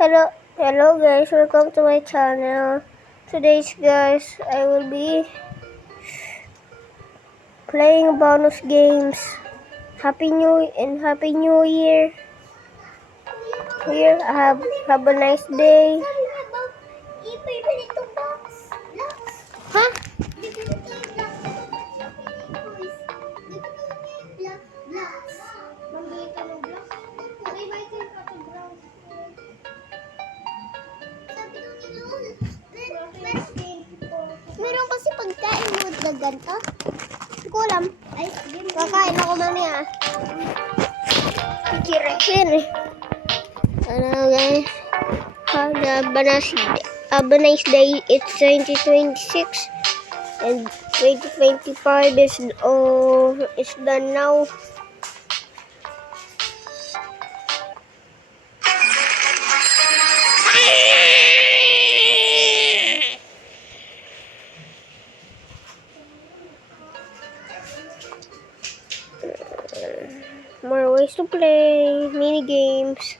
Hello guys, welcome to my channel. Today's guys, I will be playing bonus games. Happy New Year. Here, have a nice day. Huh? Meron kasi pagkain mo na ganito. Hindi ko alam. Kakain ako mamaya. Kirakin. Ano guys? Have a nice day. It's 2026 and 2025 is done now. More ways to play, mini games.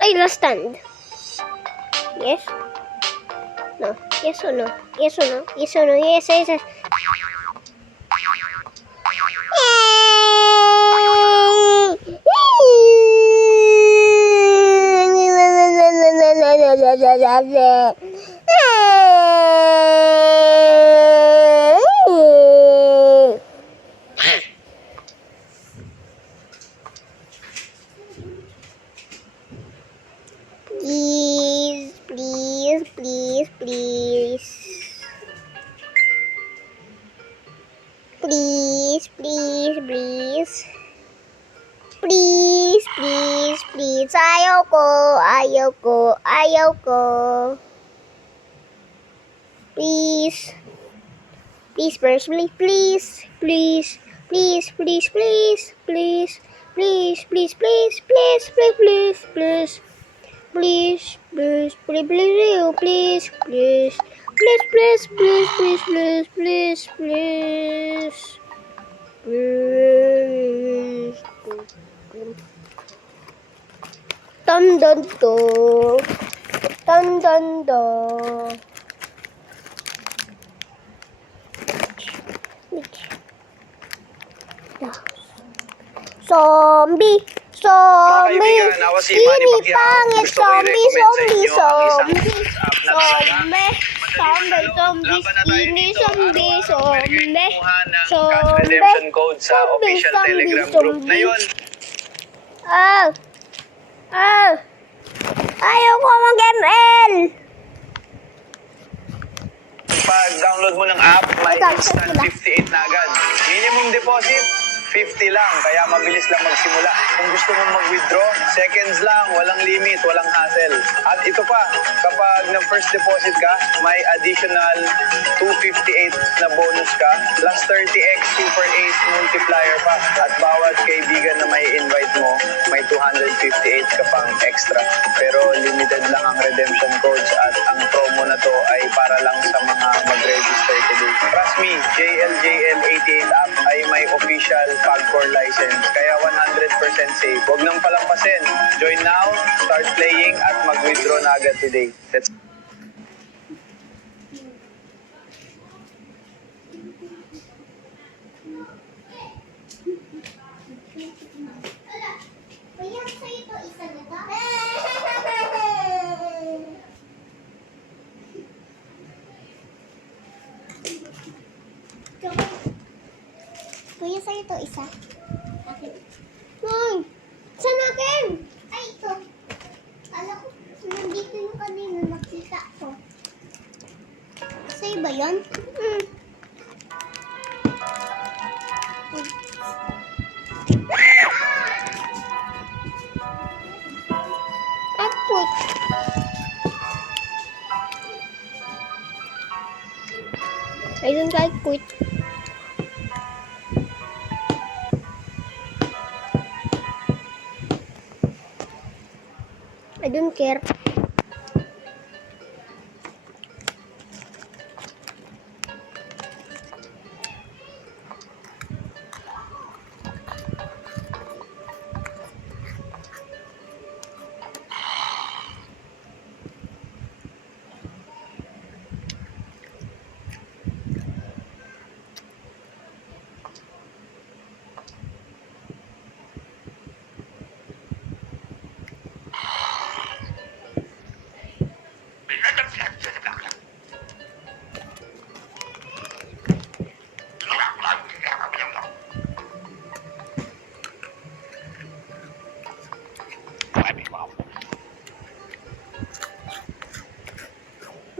Ay, last stand. Yes? No. Yes or no? Yes or no? Yes or no? Yes, yes, yes. Please. Ayoko. Please, personally, please. Dun dun dun. Zombie. Ini pangit zombie. Ini zombie. Redemption code sa official Telegram group na yun. Ayaw ko mag-ML. Pag download mo ng app, may instant 58 na agad. Minimum deposit, 50 lang, kaya mabilis lang magsimula. Kung gusto mong mag-withdraw, seconds lang, walang limit, walang hassle. At ito pa, kapag na-first deposit ka, may additional 258 na bonus ka, plus 30x Super Ace multiplier pa. At bawat kaibigan na may invite mo, may 258 ka pang extra. Pero limited lang ang redemption codes at ang promo na to ay para lang sa mga mag-register today. Trust me, JLJL88 app ay may official Pagcor license, kaya 100% safe. Huwag nang palampasin. Join now, start playing at mag-withdraw na agad today. Let's Kuya, sa'yo to isa. Akin. Hoy, saan akin? Ay, ito. Alam ko, nandito yung kanina nakita ko. Sa'yo ba yun? I don't like quit. I don't care.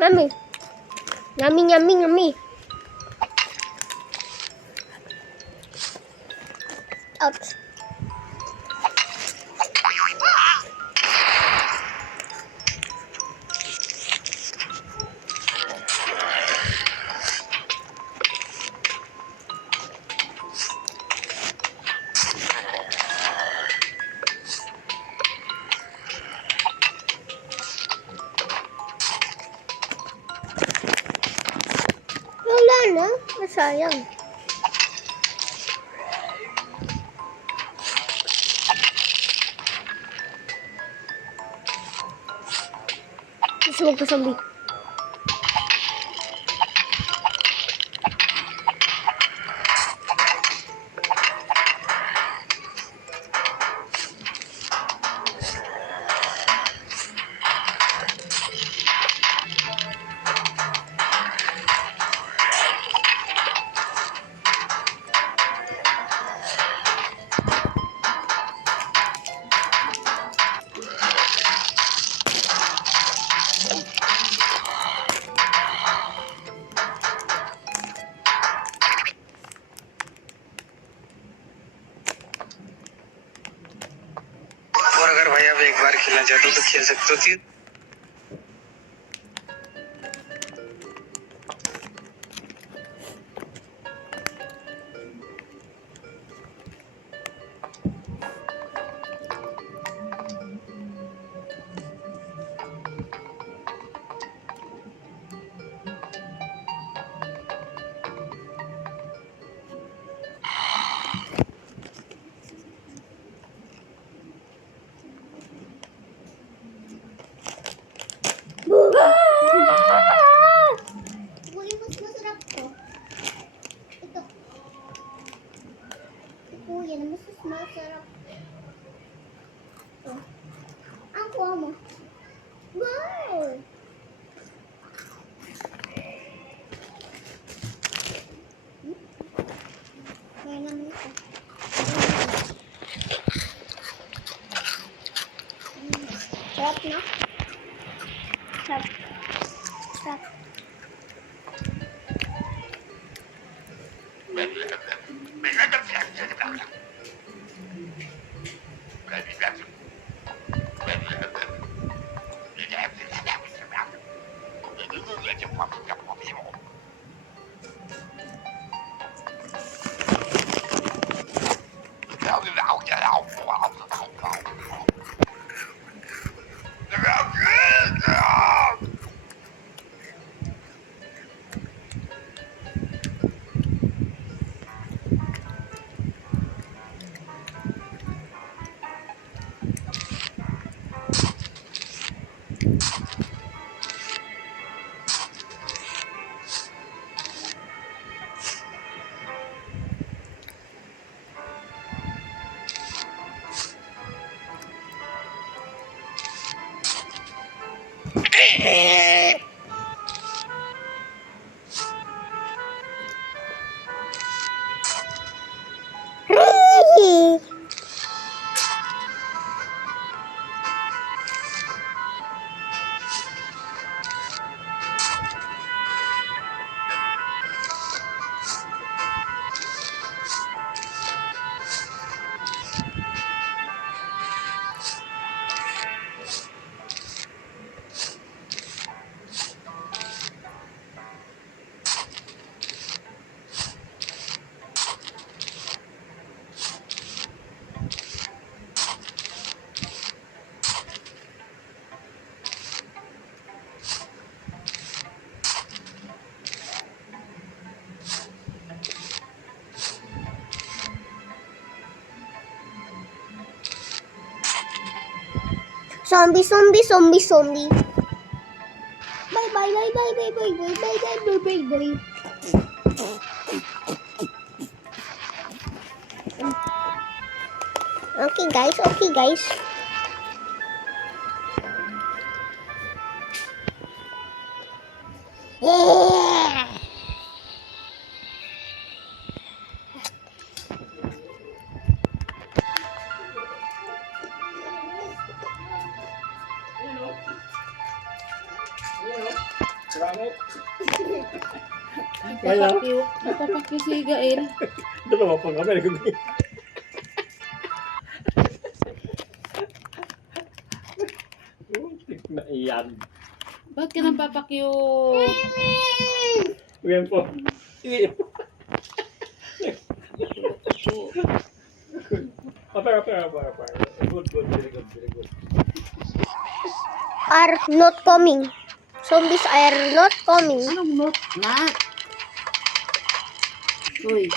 Mami. Yummy, yummy, yummy. Ouch. Wala na. Masayang. Gusto magpasambi. और अगर भाई आप एक बार खेलना चाहते हो तो खेल सकते हो। Uy, mas masarap to. Ito. Ito yan, mas masarap. Ito. Ang kuha mo. Wow! Kaya naman ito. Sarap na? Sarap. Sarap. Zombie, zombie, zombie, zombie. Bye, bye, bye, bye, bye, bye, bye, bye, bye, bye, bye, bye. Okay, guys. Okay, guys. Yeah. Napapakyo si Gael. Dalawa pa kami. Na iyan. Bakit ka napapakyo? Ngayon po. Apa. Good, very good. Are not coming. Zombies are not coming. Anong not? Not. Uy.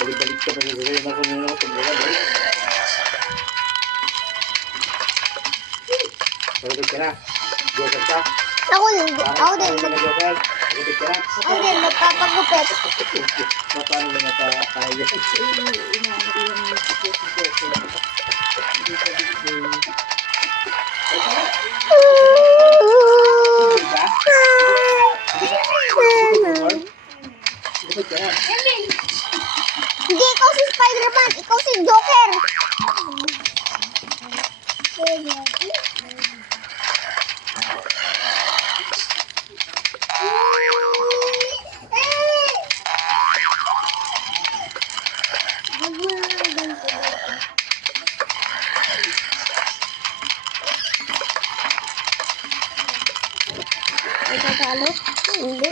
Balik-balik ka pa sa na ako nila pagdala. Balik ka na. Joker ka. Ako din. Ako din, Joker. Balik ka na. Ako din. Nagpapagupit. Paano na napapahaya? Hindi, ikaw si Spider-Man. Ikaw si Joker. Nakakalo? Hindi.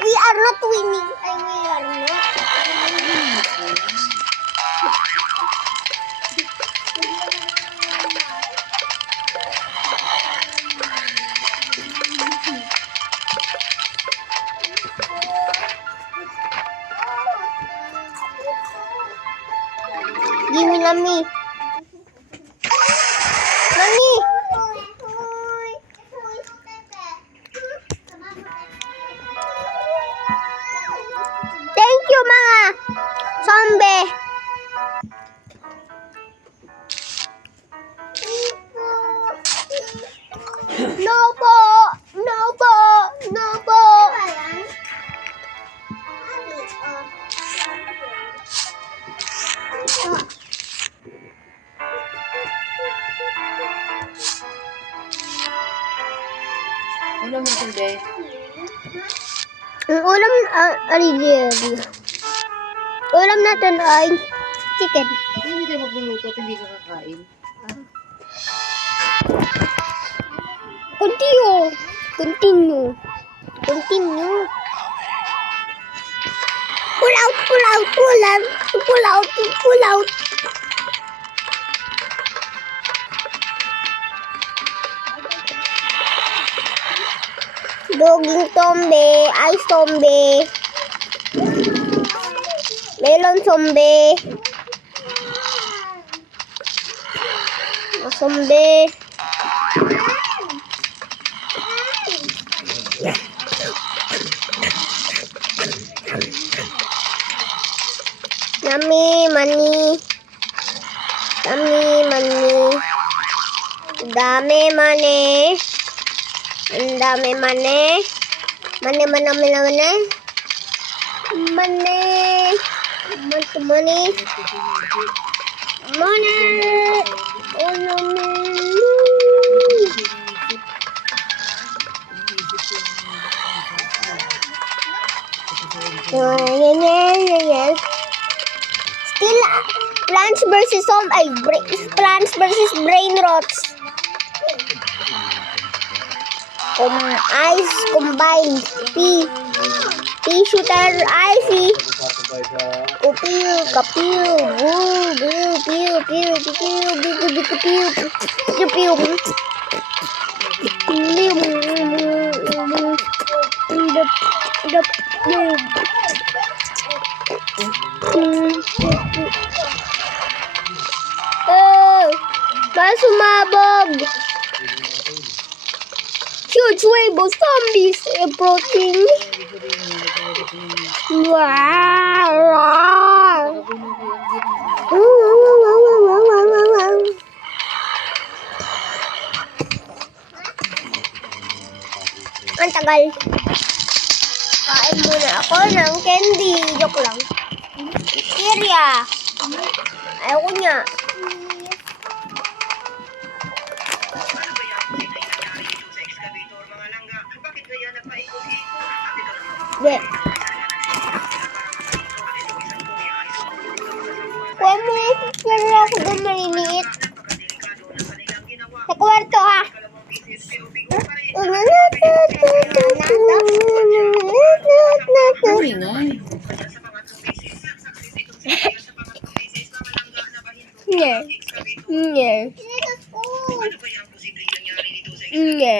We are not winning. Ay, we are not. Give me Nami. Nami. Thank you mga zombie. No po. No po. No po. Ulam natin, be. Ang ulam ulam natin ay chicken. Hindi tayo magluluto at hindi ka kakain. Continue. Continue. Continue. Pull out, pull out, pull out, pull out, pull out. Doging zombie, ice zombie, melon zombie, zombie. Yummy money, yummy money, dami money. Ang dami money. Money. Oh, no. Yan. Still, Plants versus Plants versus Brain Rots. Eyes combined. Pea shooter icy. Kapiu, kapiu, boo, boo, piu, piu, piu, piu, piu, piu, piu, piu, piu. Sumabog! Huge wave of zombies approaching. Ang tagal. Kain muna ako ng candy. Joke lang. Kirya. Ayaw ko niya. Hindi. Kuha mo na yung picture ako doon maliliit. Sa kwarto ha. Uy, nga. Nye. Nye. Nye.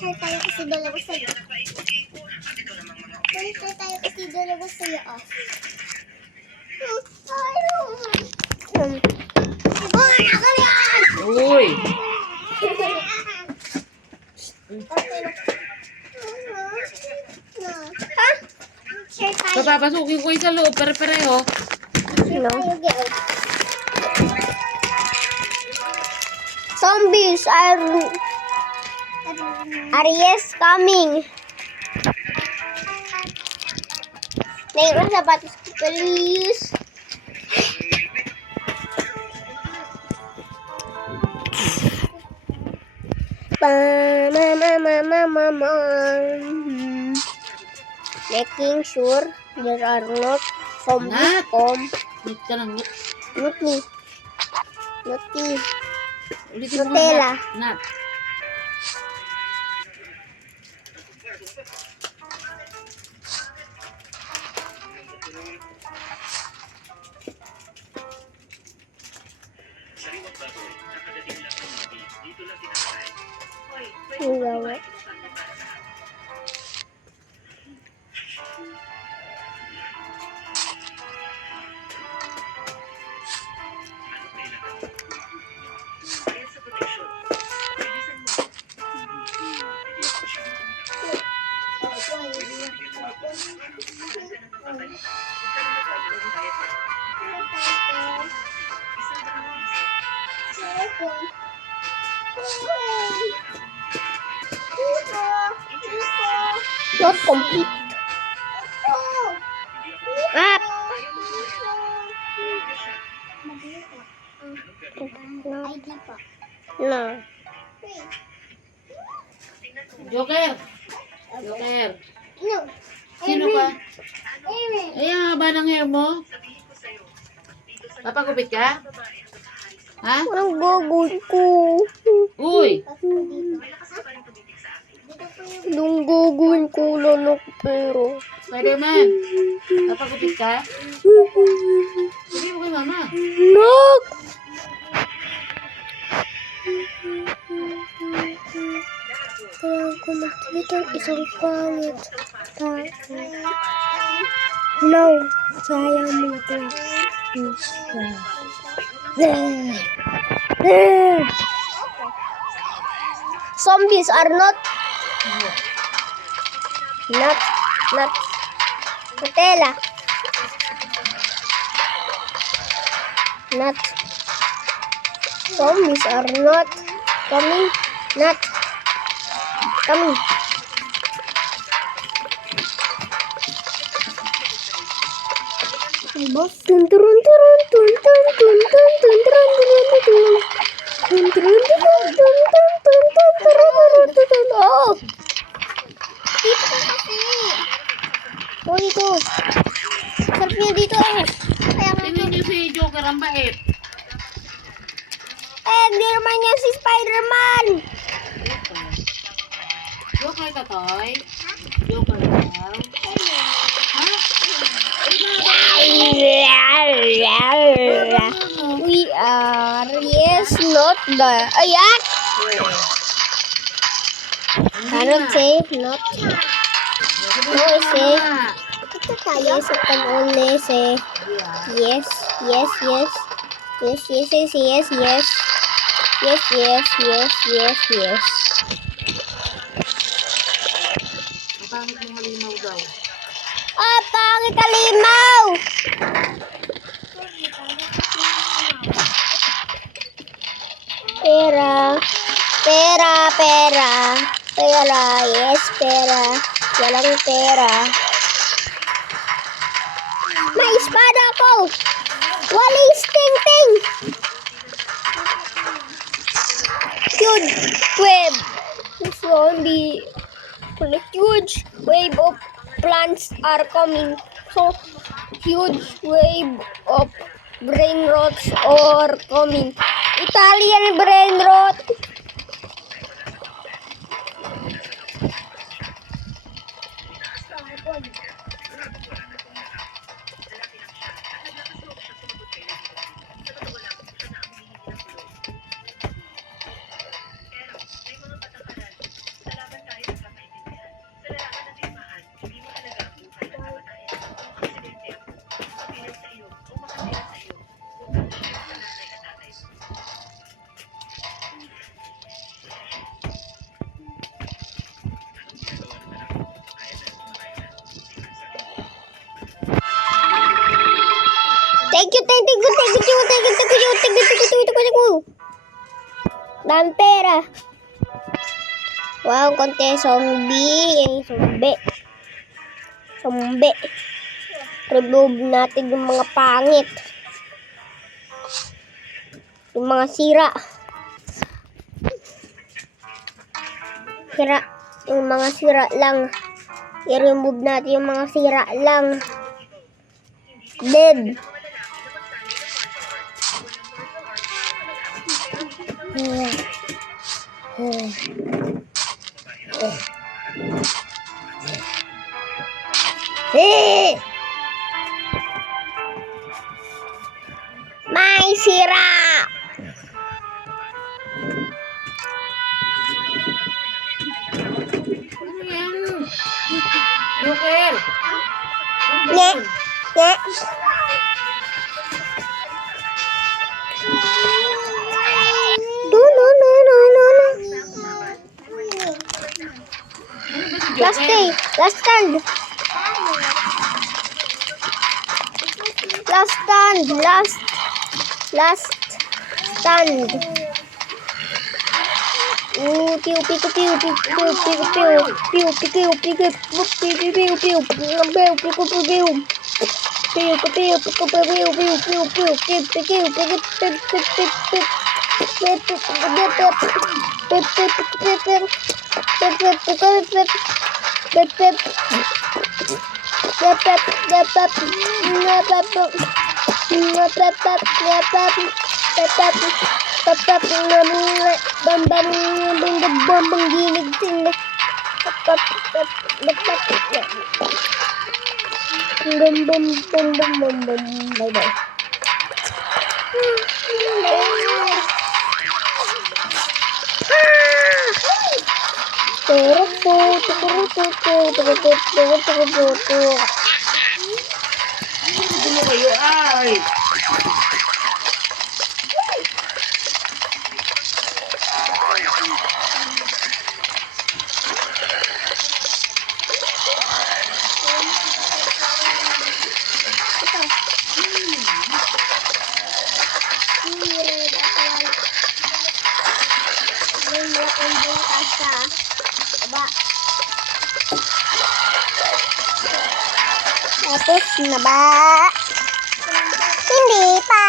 Share tayo kasi dalawa sa'yo. Share tayo kasi dalawa sa'yo, oh. Uy. Ha? Share tayo. Papapasukin ko yung sa loob, pare-pareho. Sino? Tayo, girl. Zombies are yes coming. Naik sapatos ko, please. Making sure there are not zombies Nat. come. Nut ka lang, nut. Not me. Not me. Ulitin mo, Nutella. Nat. Nat. Gawa. Not complete. Up. ID pa. No. Joker. Joker. No. Sino ka? Aaron. Ay, ang haba ng hair mo. Papagupit ka? Ha? Ang gagawin ko. Uy! Anong gagawin ko lang ako pero. Spider-Man! Papagupit ka? Sabi mo kay mama. Look! Kailangan ko mag-tweet ang isang pangit. No. Sayang mo ito. Zombies are not Nutella. Not zombies are not coming. Not coming. Boss. Tun turun turun tun tun tun tun tun turun turun tun tun turun turun tun tun tun tun turun turun. Oh, Dito ka kasi. oh dito. Sarap niya dito eh. Kaya nga Tingnan niyo si Joker. Joker ang bait. Hindi naman yan si Spider-Man. Joker ka, Toy? Joker ka? Ha? We are, yes, not the, ayan. Cannot say, not. No, say, yes, I can only say, yes, yes, yes. Yes, yes, yes, yes, yes. Yes, yes, yes, yes, yes. Ang pangit mo halimaw daw. Ah, pangit halimaw! Pera. Pera, pera. Pera, yes, pera. Walang pera. May espada ko! Walang sting-ting! Huge wave. Slowly, a huge wave of plants are coming. So, huge wave of brain rots are coming. Italian brain rot. Thank you. Dami pera. Wow, konti zombie. Zombie. Remove natin yung mga pangit. Yung mga sira. Yung mga sira lang. I-remove natin yung mga sira lang. Dead. May sira. Ano yan? Joker! Ne. No. Last day. Last stand. Last stand. Last stand. Bye-bye. Gulo kayo ay! Tapos na ba? Hindi pa.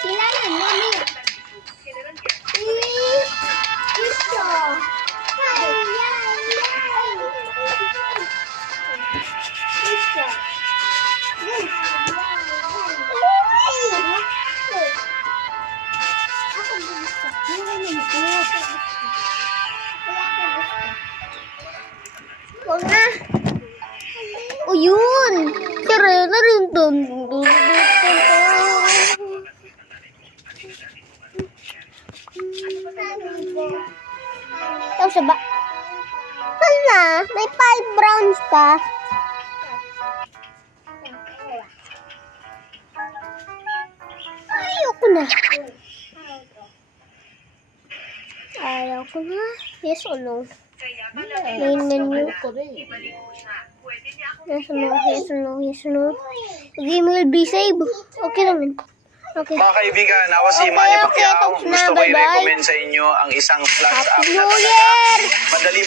Sila na, mami. Iso. Iso. Huwag na. O yun. Tara na rin doon. Tapos ba? Hala, may 5 rounds pa. Ayoko na. Ayoko na. Yes or no? Main menu. Yes or no? Yes or no? Yes or no? The game will be saved. Okay naman. Okay. Mga kaibigan, ako si Okay, Manny okay, Pacquiao. tapos na. Gusto ko Bye-bye. i-recommend sa inyo ang isang flash Happy up New na Year! madali